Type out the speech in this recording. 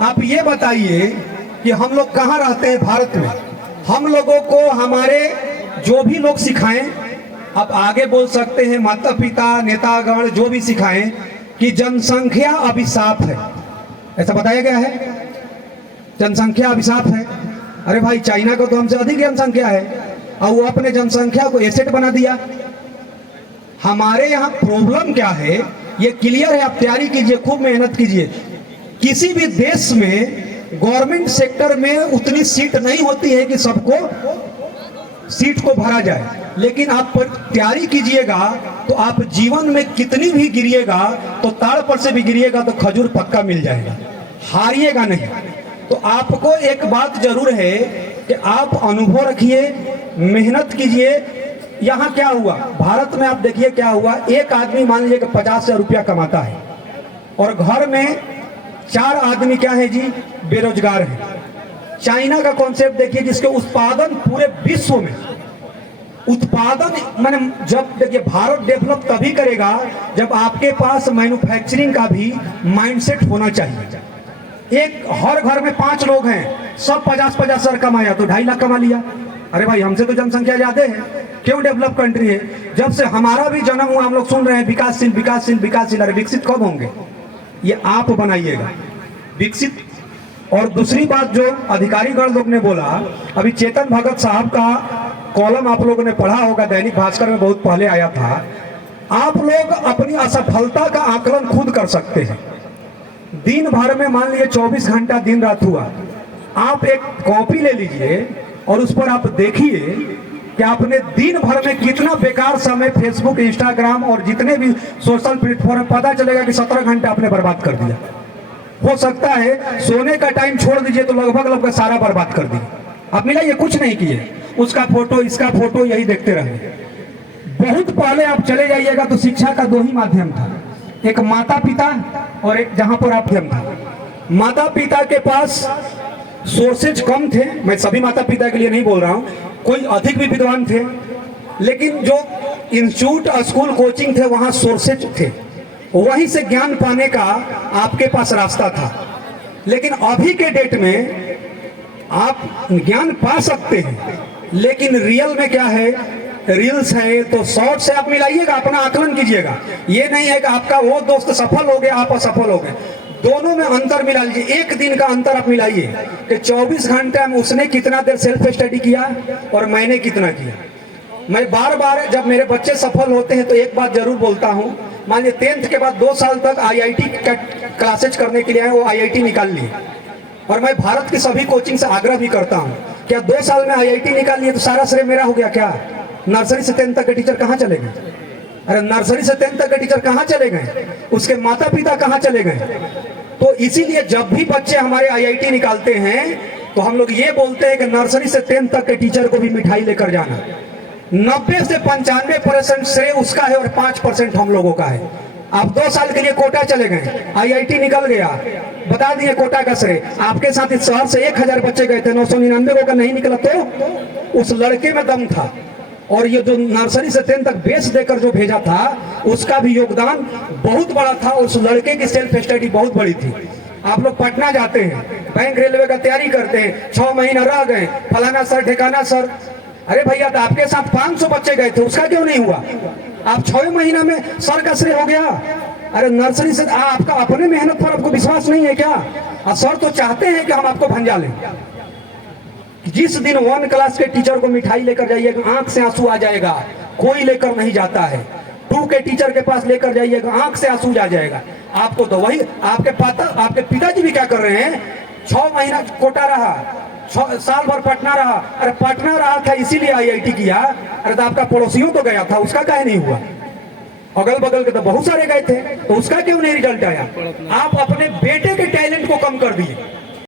आप ये बताइए कि हम लोग कहाँ रहते हैं भारत में। हम लोगों को हमारे जो भी लोग सिखाएं, आप आगे बोल सकते हैं माता पिता नेतागण जो भी सिखाएं कि जनसंख्या अभिशाप है, ऐसा बताया गया है। जनसंख्या अभिशाप है। अरे भाई चाइना को तो हमसे अधिक जनसंख्या है और वो अपने जनसंख्या को एसेट बना दिया। हमारे यहाँ प्रॉब्लम क्या है ये क्लियर है। आप तैयारी कीजिए, खूब मेहनत कीजिए। किसी भी देश में गवर्नमेंट सेक्टर में उतनी सीट नहीं होती है कि सबको सीट को भरा जाए, लेकिन आप तैयारी कीजिएगा तो आप जीवन में कितनी भी गिरिएगा तो ताड़ पर से भी गिरिएगा तो खजूर पक्का मिल जाएगा, हारिएगा नहीं। तो आपको एक बात जरूर है कि आप अनुभव रखिए, मेहनत कीजिए। यहाँ क्या हुआ भारत में, आप देखिए क्या हुआ। एक आदमी मान लीजिए कि 50,000 रुपया कमाता है और घर में 4 आदमी क्या है जी, बेरोजगार है। चाइना का कॉन्सेप्ट देखिए जिसके उत्पादन पूरे विश्व में उत्पादन माने, जब देखिए भारत डेवलप तभी करेगा जब आपके पास मैन्युफैक्चरिंग का भी माइंडसेट होना चाहिए। एक हर घर में 5 लोग हैं, सब 50-50 हजार कमाया तो 2.5 लाख कमा लिया। अरे भाई हमसे तो जनसंख्या ज्यादा है, क्यों डेवलप कंट्री है। जब से हमारा भी जन्म हुआ हम लोग सुन रहे हैं विकासशील विकासशील विकासशील। अरे विकसित कब होंगे, ये आप बनाइएगा विकसित। और दूसरी बात जो अधिकारीगण लोग ने बोला, अभी चेतन भगत साहब का कॉलम आप लोगों ने पढ़ा होगा, दैनिक भास्कर में बहुत पहले आया था। आप लोग अपनी असफलता का आकलन खुद कर सकते हैं। दिन भर में मान लीजिए 24 घंटा दिन रात हुआ, आप एक कॉपी ले लीजिए और उस पर आप देखिए कि आपने दिन भर में कितना बेकार समय फेसबुक इंस्टाग्राम और जितने भी सोशल प्लेटफॉर्म, पता चलेगा कि 17 घंटा आपने बर्बाद कर दिया। हो सकता है सोने का टाइम छोड़ दीजिए तो लगभग सारा बर्बाद कर दिए। आप मिलाइए, कुछ नहीं किए, उसका फोटो इसका फोटो यही देखते रहे। बहुत पहले आप चले जाइएगा तो शिक्षा का 2 ही माध्यम था, एक माता पिता और एक जहां पर आप था। माता पिता के पास सोर्सेज कम थे, मैं सभी माता पिता के लिए नहीं बोल रहा हूं, कोई अधिक भी विद्वान थे, लेकिन जो इंस्टीट्यूट स्कूल कोचिंग थे वहां सोर्सेज थे, वहीं से ज्ञान पाने का आपके पास रास्ता था। लेकिन अभी के डेट में आप ज्ञान पा सकते हैं, लेकिन रियल में क्या है, रील्स है तो शॉर्ट से आप मिलाइएगा, अपना आकलन कीजिएगा। ये नहीं है कि आपका वो दोस्त सफल हो गया आप असफल हो गए, दोनों में अंतर मिला लीजिए। एक दिन का अंतर आप मिलाइए कि 24 घंटे में उसने कितना देर सेल्फ स्टडी किया और मैंने कितना किया। मैं बार बार जब मेरे बच्चे सफल होते हैं तो एक बात जरूर बोलता हूं, मान लीजिए 10th के बाद 2 साल तक IIT क्लासेज करने के लिए आए, वो IIT निकाल लिए। और मैं भारत की सभी कोचिंग से आग्रह भी करता हूं, क्या 2 साल में IIT निकाल लिए तो सारा श्रेय मेरा हो गया क्या? नर्सरी से 10th तक के टीचर कहाँ चले गए? अरे नर्सरी से 10th तक के टीचर कहाँ चले गए? उसके माता पिता कहाँ चले गए? तो इसीलिए जब भी बच्चे हमारे IIT निकालते हैं तो हम लोग ये बोलते हैं कि नर्सरी से 10th तक के टीचर को भी मिठाई लेकर जाना। 90 से 95% श्रेय उसका है और 5% हम लोगों का है। आप 2 साल के लिए कोटा चले गए, IIT निकल गया, बता दिए कोटा का श्रेय। आपके साथ इस शहर से 1000 बच्चे गए थे, 999 का नहीं निकला तो उस लड़के में दम था। और ये जो नर्सरी से 10th तक बेस देकर जो भेजा था उसका भी योगदान बहुत बड़ा था, उस लड़के की सेल्फ स्टडी बहुत बड़ी थी। आप लोग पटना जाते हैं, बैंक रेलवे का तैयारी करते हैं, 6 महीना रह गए, फलाना सर ठिकाना सर। अरे भैया तो आपके साथ 500 बच्चे गए थे, उसका क्यों नहीं हुआ? आप 6 महीना में सर का श्रेय हो गया। अरे नर्सरी से आपका अपने मेहनत पर आपको विश्वास नहीं है क्या? और सर तो चाहते हैं कि हम आपको भंजा लें। जिस दिन 1 क्लास के टीचर को मिठाई लेकर जाइएगा आंख से आंसू आ जाएगा, कोई लेकर नहीं जाता है। 2 के टीचर के पास लेकर जाइएगा आंख से आंसू आ जाएगा आपको। तो वही आपके पिताजी भी क्या कर रहे हैं, 6 महीना कोटा रहा, साल भर पटना रहा। अरे पटना रहा था इसीलिए IIT किया। अरे तो आपका पड़ोसियों तो गया था, उसका काहे नहीं हुआ? अगल बगल के तो बहुत सारे गए थे, तो उसका क्यों नहीं रिजल्ट आया? आप अपने बेटे के टैलेंट को कम कर दिए।